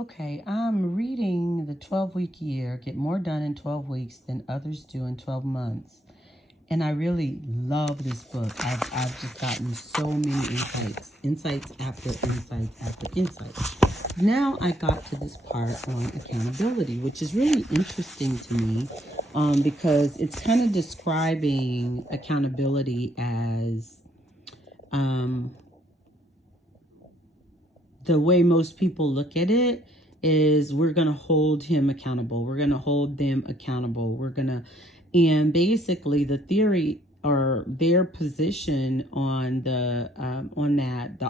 Okay, I'm reading the 12-week year, get more done in 12 weeks than others do in 12 months. And I really love this book. I've just gotten so many insights after insights after insights. Now I got to this part on accountability, which is really interesting to me because it's kind of describing accountability as um, the way most people look at it is we're going to hold him accountable. We're going to hold them accountable. And basically the theory or their position on the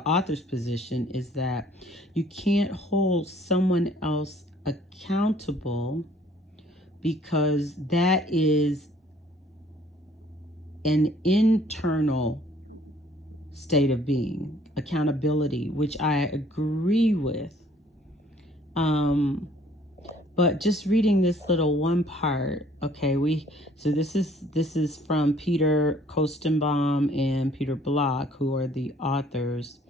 author's position is that you can't hold someone else accountable because that is an internal state of being, accountability, which I agree with. But just reading this little one part, okay, this is from Peter Kostenbaum and Peter Block, who are the authors,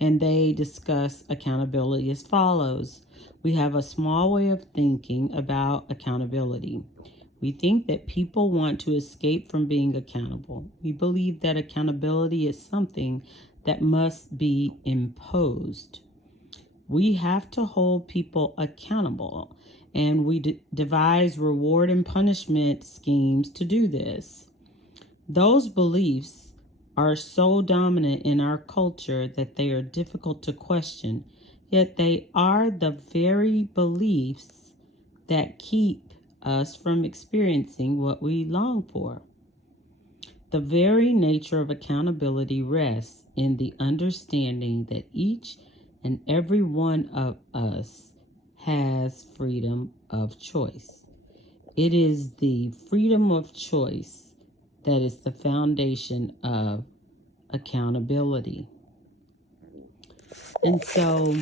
and they discuss accountability as follows. We have a small way of thinking about accountability. We think that people want to escape from being accountable. We believe that accountability is something that must be imposed. We have to hold people accountable, and we devise reward and punishment schemes to do this. Those beliefs are so dominant in our culture that they are difficult to question, yet they are the very beliefs that keep us from experiencing what we long for. The very nature of accountability rests in the understanding that each and every one of us has freedom of choice. It is the freedom of choice that is the foundation of accountability. And so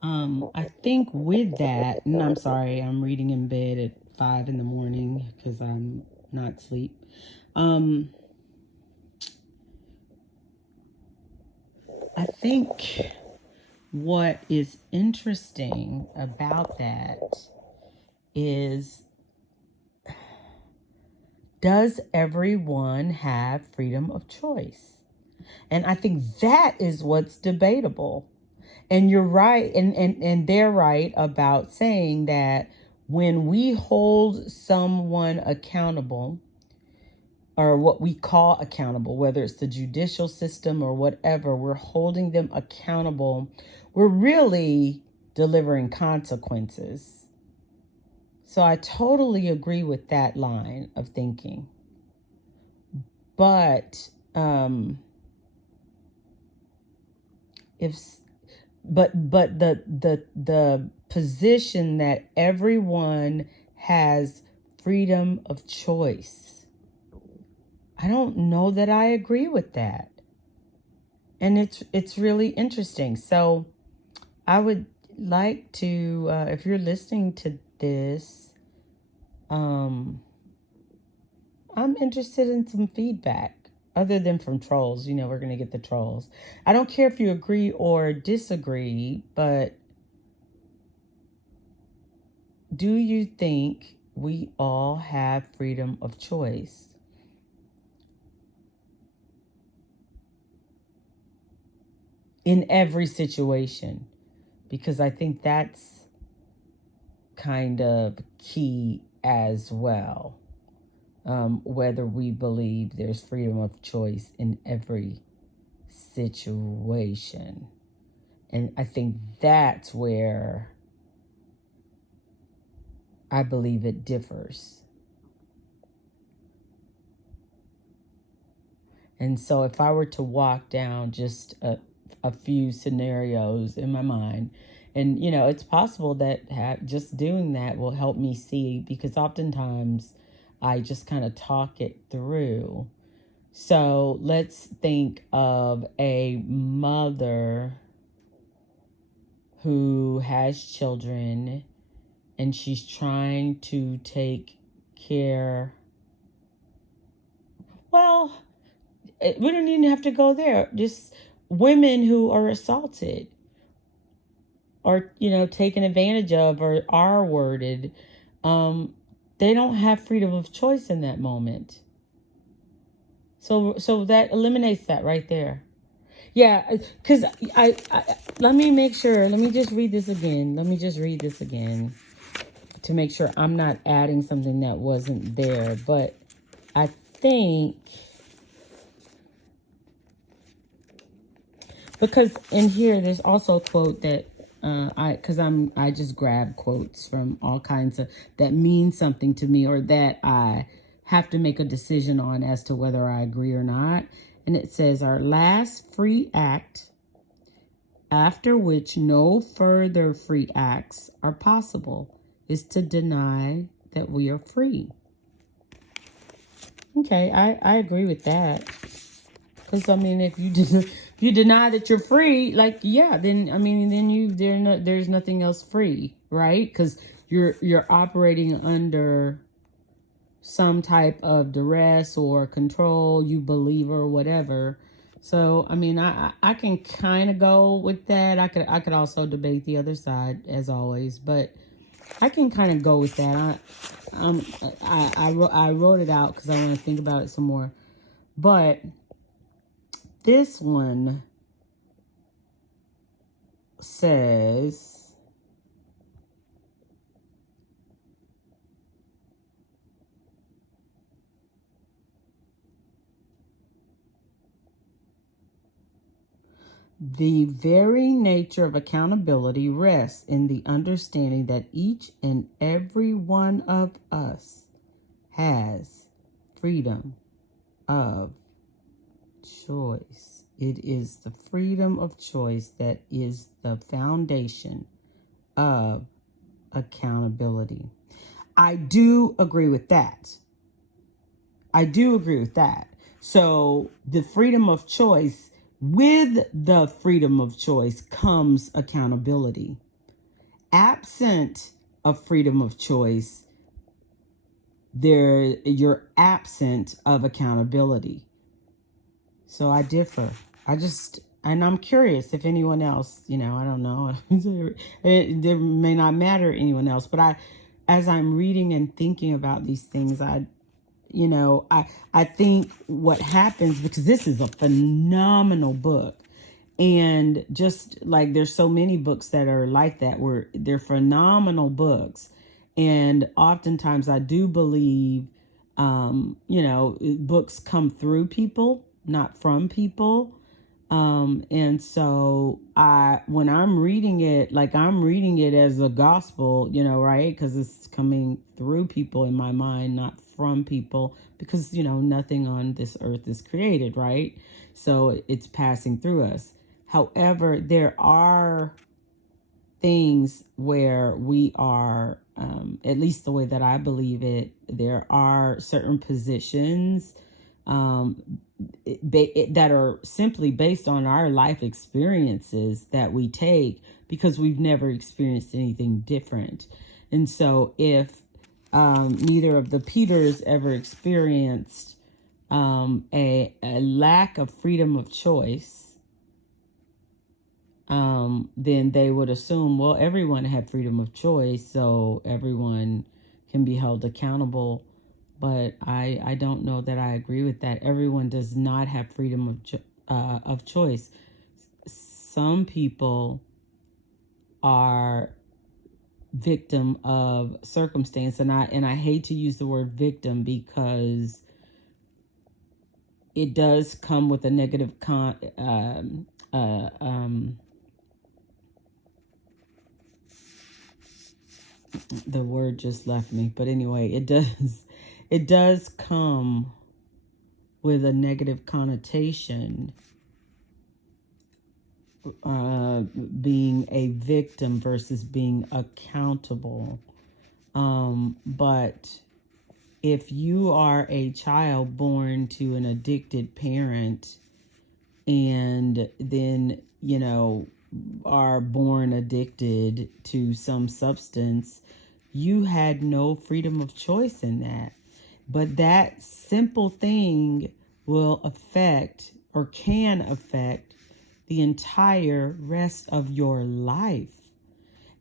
I think with that, and I'm sorry, I'm reading in bed at 5 in the morning because I'm not asleep. I think what is interesting about that is, does everyone have freedom of choice? And I think that is what's debatable. And you're right, and they're right about saying that when we hold someone accountable, or what we call accountable, whether it's the judicial system or whatever, we're holding them accountable. We're really delivering consequences. So I totally agree with that line of thinking. But the position that everyone has freedom of choice, I don't know that I agree with that. And it's really interesting. So I would like to, if you're listening to this, I'm interested in some feedback other than from trolls. You know, we're going to get the trolls. I don't care if you agree or disagree, but do you think we all have freedom of choice? In every situation, because I think that's kind of key as well. Whether we believe there's freedom of choice in every situation. And I think that's where I believe it differs. And so if I were to walk down just a few scenarios in my mind, and you know, it's possible that just doing that will help me see, because oftentimes I just kind of talk it through. So let's think of a mother who has children and she's trying to take care. Well, we don't even have to go there. Just women who are assaulted. or, taken advantage of or are worded, they don't have freedom of choice in that moment. So that eliminates that right there. Yeah, because I let me make sure. Let me just read this again. To make sure I'm not adding something that wasn't there. But I think, because in here there's also a quote that I just grab quotes from all kinds of that mean something to me, or that I have to make a decision on as to whether I agree or not. And it says, our last free act, after which no further free acts are possible, is to deny that we are free. Okay, I agree with that. Because, I mean, if you deny that you're free, like, yeah, then, I mean, then there's nothing else free, right? Because you're operating under some type of duress or control, you believe, or whatever. So, I mean, I can kind of go with that. I could also debate the other side, as always, but I can kind of go with that. I wrote it out because I want to think about it some more. But this one says, the very nature of accountability rests in the understanding that each and every one of us has freedom of choice. It is the freedom of choice that is the foundation of accountability. I do agree with that. So the freedom of choice, with the freedom of choice comes accountability. Absent of freedom of choice, you're absent of accountability. So I differ. And I'm curious if anyone else, I don't know. There may not matter to anyone else, but as I'm reading and thinking about these things, I think what happens, because this is a phenomenal book, and just like there's so many books that are like that, where they're phenomenal books, and oftentimes I do believe, books come through people, not from people. And so when I'm reading it, like I'm reading it as a gospel, right? Because it's coming through people in my mind, not from people, because, nothing on this earth is created, right? So it's passing through us. However, there are things where we are, at least the way that I believe it, there are certain positions, that are simply based on our life experiences that we take, because we've never experienced anything different. And so if neither of the Peters ever experienced a lack of freedom of choice, then they would assume, well, everyone had freedom of choice, so everyone can be held accountable. But I don't know that I agree with that. Everyone does not have freedom of choice. Some people are victim of circumstance, and I hate to use the word victim, because it does come with a negative the word just left me, but anyway, it does come with a negative connotation, being a victim versus being accountable. But if you are a child born to an addicted parent, and then, are born addicted to some substance, you had no freedom of choice in that. But that simple thing will affect, or can affect, the entire rest of your life.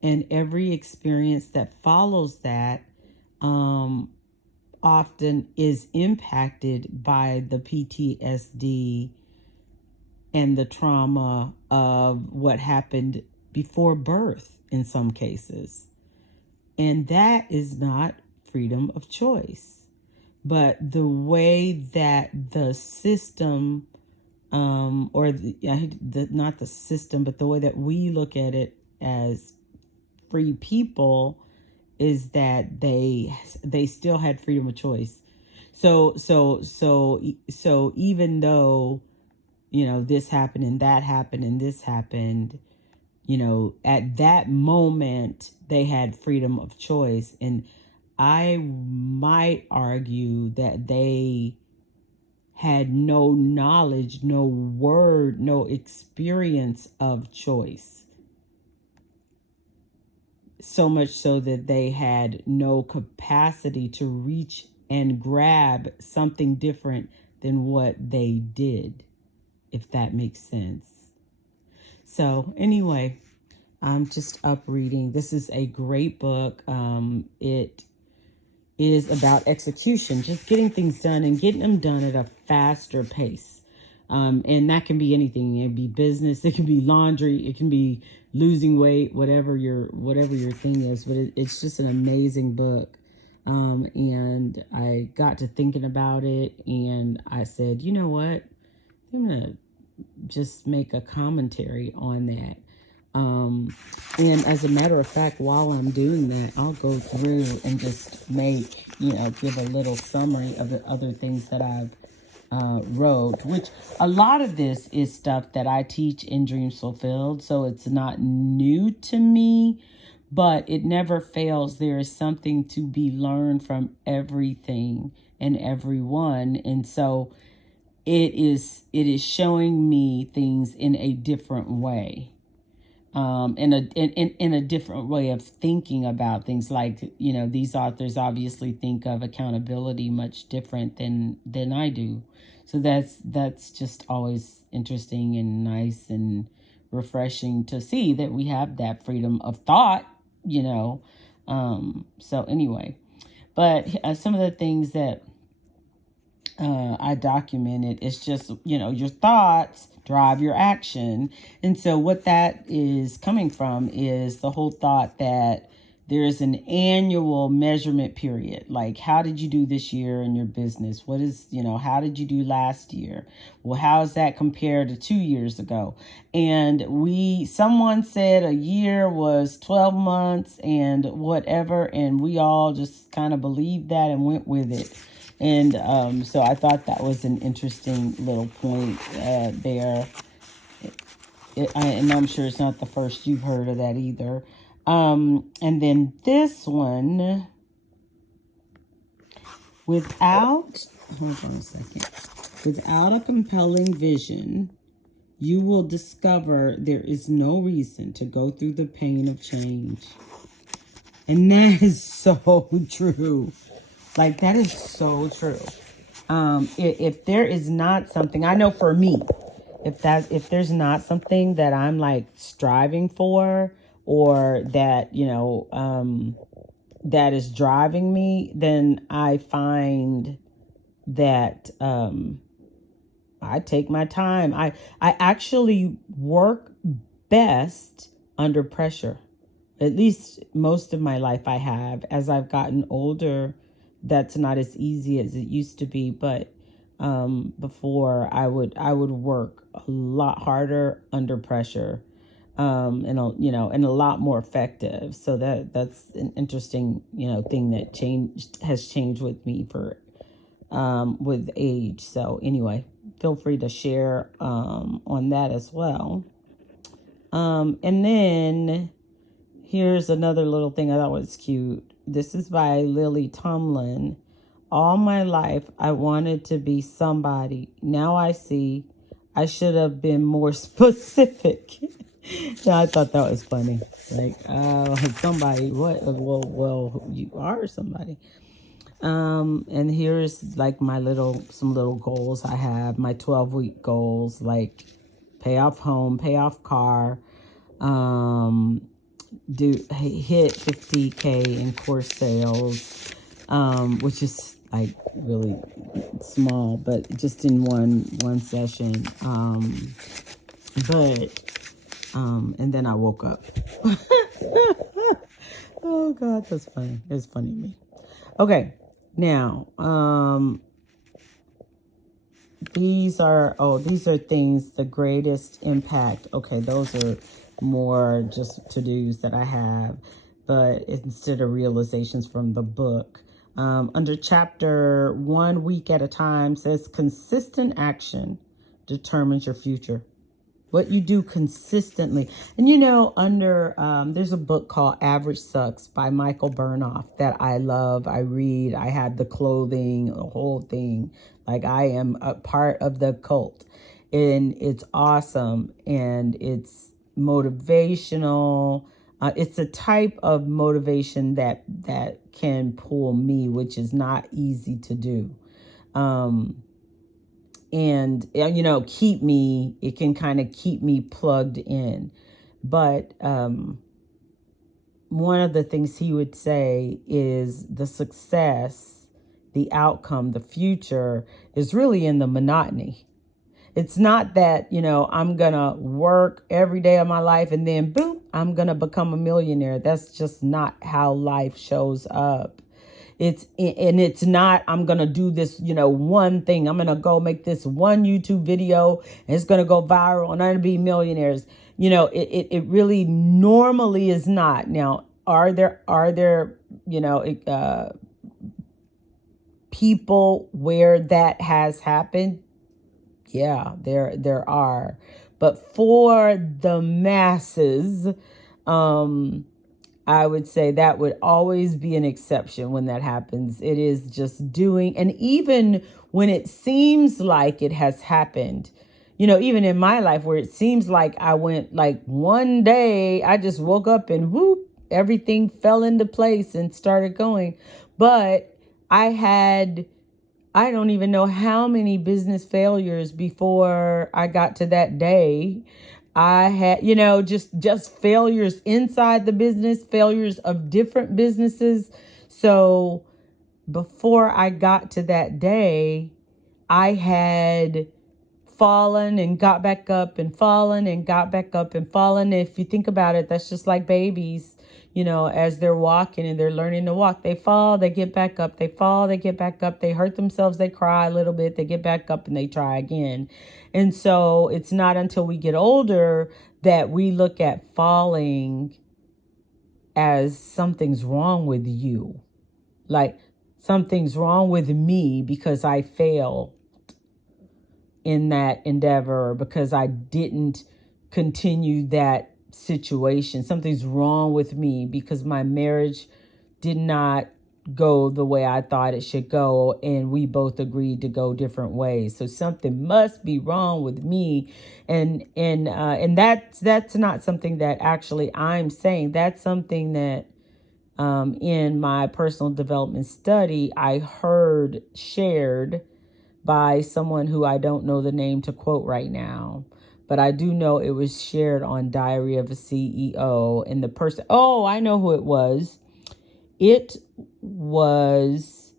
And every experience that follows that often is impacted by the PTSD and the trauma of what happened before birth in some cases. And that is not freedom of choice. But the way that the system, not the system, but the way that we look at it as free people is that they still had freedom of choice. So even though, this happened and that happened and this happened, at that moment they had freedom of choice. And I might argue that they had no knowledge, no word, no experience of choice. So much so that they had no capacity to reach and grab something different than what they did, if that makes sense. So anyway, I'm just up reading. This is a great book. It is about execution, just getting things done and getting them done at a faster pace. And that can be anything. It can be business, it can be laundry, it can be losing weight, whatever your thing is. But it's just an amazing book. And I got to thinking about it, and I said, you know what? I'm gonna just make a commentary on that. And as a matter of fact, while I'm doing that, I'll go through and just give a little summary of the other things that I've wrote, which a lot of this is stuff that I teach in Dreams Fulfilled. So it's not new to me, but it never fails. There is something to be learned from everything and everyone. And so it is showing me things in a different way. In a different way of thinking about things. Like, these authors obviously think of accountability much different than I do. So that's just always interesting and nice and refreshing to see that we have that freedom of thought, So anyway, but some of the things that I documented, it's just, your thoughts drive your action. And so what that is coming from is the whole thought that there is an annual measurement period. Like, how did you do this year in your business? What is, how did you do last year? Well, how is that compared to 2 years ago? And someone said a year was 12 months and whatever. And we all just kind of believed that and went with it. And so I thought that was an interesting little point there. And I'm sure it's not the first you've heard of that either. And then this one, without a compelling vision, you will discover there is no reason to go through the pain of change. And that is so true. Like, that is so true. If there is not something, I know for me, if there's not something that I'm like striving for, or that, that is driving me, then I find that I take my time. I actually work best under pressure. At least most of my life I have. As I've gotten older, that's not as easy as it used to be. But before, I would work a lot harder under pressure, and a lot more effective. So that's an interesting thing that has changed with me with age. So anyway, feel free to share on that as well. And then here's another little thing I thought was cute. This is by Lily Tomlin. All my life, I wanted to be somebody. Now I see I should have been more specific. So I thought that was funny. Like, somebody, what? Well, you are somebody. And here's like some little goals I have. My 12-week goals, like pay off home, pay off car, hit 50K in course sales, which is like really small, but just in one session. And then I woke up. Oh God, that's funny. It's funny to me. Okay, now, these are things, the greatest impact. Okay, those are more just to-dos that I have, but instead of realizations from the book. Under chapter 1 week at a time says consistent action determines your future. What you do consistently. And under there's a book called Average Sucks by Michael Burnoff that I love. I read. I have the clothing, the whole thing. Like, I am a part of the cult. And it's awesome. And it's motivational. It's a type of motivation that can pull me, which is not easy to do. And it can kind of keep me plugged in. But one of the things he would say is the success, the outcome, the future is really in the monotony. It's not that, I'm going to work every day of my life and then boom, I'm going to become a millionaire. That's just not how life shows up. It's not, I'm going to do this, one thing. I'm going to go make this one YouTube video and it's going to go viral and I'm going to be millionaires. It really normally is not. Now, are there, people where that has happened? Yeah, there are. But for the masses, I would say that would always be an exception when that happens. It is just doing. And even when it seems like it has happened, even in my life where it seems like I went like one day, I just woke up and whoop, everything fell into place and started going. But I don't even know how many business failures before I got to that day. I had, just failures inside the business, failures of different businesses. So before I got to that day, I had fallen and got back up and fallen and got back up and fallen. If you think about it, that's just like babies, as they're walking and they're learning to walk, they fall, they get back up, they fall, they get back up, they hurt themselves, they cry a little bit, they get back up and they try again. And so it's not until we get older that we look at falling as something's wrong with you. Like, something's wrong with me because I failed in that endeavor, because I didn't continue that situation. Something's wrong with me because my marriage did not go the way I thought it should go, and we both agreed to go different ways. So something must be wrong with me, and that's not something that actually I'm saying. That's something that in my personal development study I heard shared by someone who I don't know the name to quote right now. But I do know it was shared on Diary of a CEO. And the person, I know who it was. It was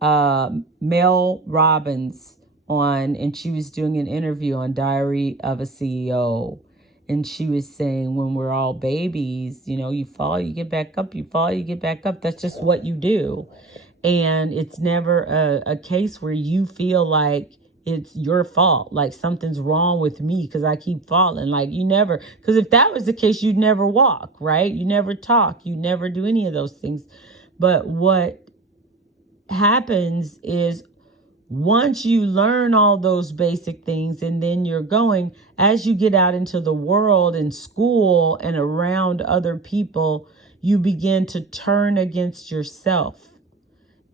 Mel Robbins and she was doing an interview on Diary of a CEO. And she was saying, when we're all babies, you fall, you get back up, you fall, you get back up. That's just what you do. And it's never a case where you feel like it's your fault, like something's wrong with me because I keep falling. Like, because if that was the case, you'd never walk, right? You never talk, you never do any of those things. But what happens is, once you learn all those basic things and then you're going, as you get out into the world and school and around other people, you begin to turn against yourself.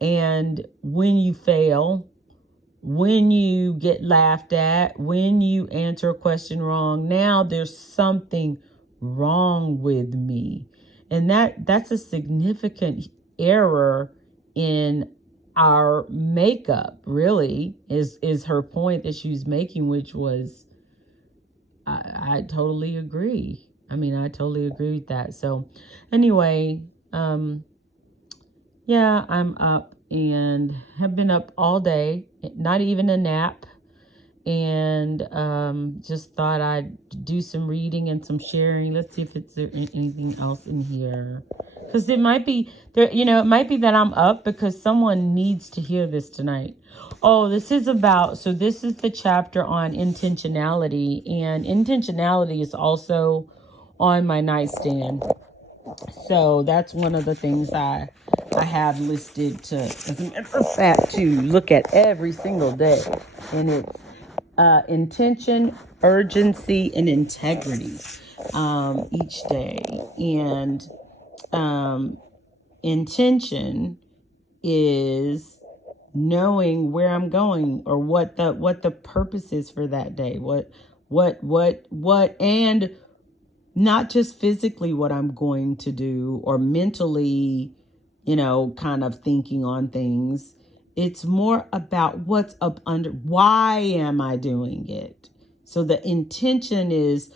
And when you fail, when you get laughed at, when you answer a question wrong, now there's something wrong with me. And that's a significant error in our makeup, really, is her point that she was making, which was, I totally agree. I mean, I totally agree with that. So anyway, yeah, I'm up and have been up all day, not even a nap. And just thought I'd do some reading and some sharing. Let's see if it's there anything else in here. Because it might be there, it might be that I'm up because someone needs to hear this tonight. Oh, this is the chapter on intentionality, and intentionality is also on my nightstand. So that's one of the things I have listed to, as a matter of fact, to look at every single day. And it's intention, urgency, and integrity each day. And intention is knowing where I'm going or what the purpose is for that day. And not just physically what I'm going to do or mentally, kind of thinking on things. It's more about what's up under, why am I doing it? So the intention is,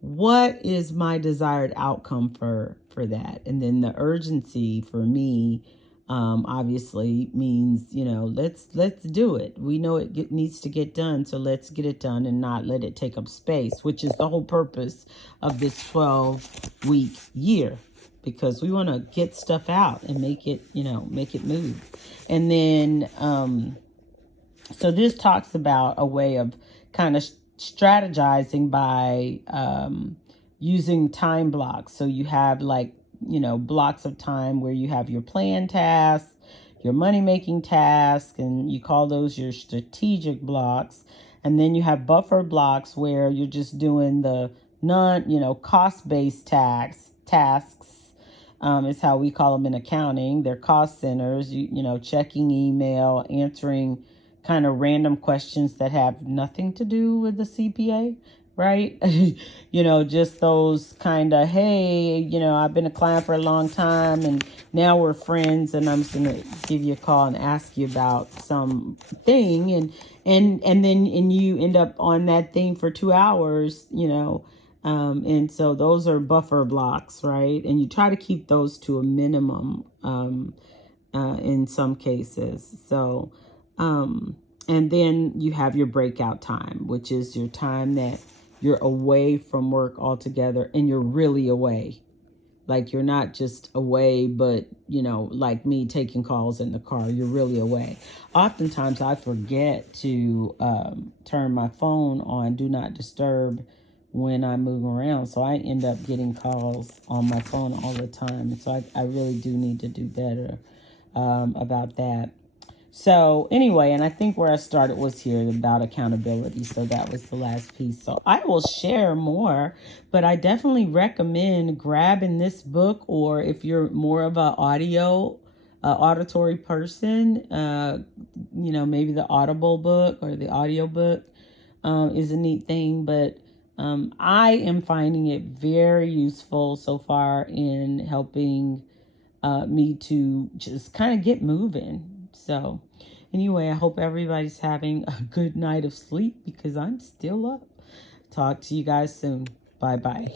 what is my desired outcome for that? And then the urgency for me, obviously means, let's do it. We know it needs to get done, so let's get it done and not let it take up space, which is the whole purpose of this 12-week year, because we want to get stuff out and make it move. And then, so this talks about a way of kind of strategizing by using time blocks. So you have blocks of time where you have your plan tasks, your money-making tasks, and you call those your strategic blocks. And then you have buffer blocks where you're just doing the cost-based tasks. Is how we call them in accounting. They're cost centers, checking email, answering kind of random questions that have nothing to do with the CPA, right? Just those kind of, hey, I've been a client for a long time and now we're friends and I'm just going to give you a call and ask you about something. And then you end up on that thing for 2 hours, and so those are buffer blocks, right? And you try to keep those to a minimum in some cases. So, and then you have your breakout time, which is your time that you're away from work altogether and you're really away. Like you're not just away, but, like me taking calls in the car, you're really away. Oftentimes I forget to turn my phone on Do Not Disturb when I move around. So I end up getting calls on my phone all the time. So I really do need to do better about that. So anyway, and I think where I started was here about accountability. So that was the last piece. So I will share more, but I definitely recommend grabbing this book, or if you're more of an auditory person, maybe the Audible book or the audio book is a neat thing. But I am finding it very useful so far in helping me to just kind of get moving. So anyway, I hope everybody's having a good night of sleep because I'm still up. Talk to you guys soon. Bye-bye.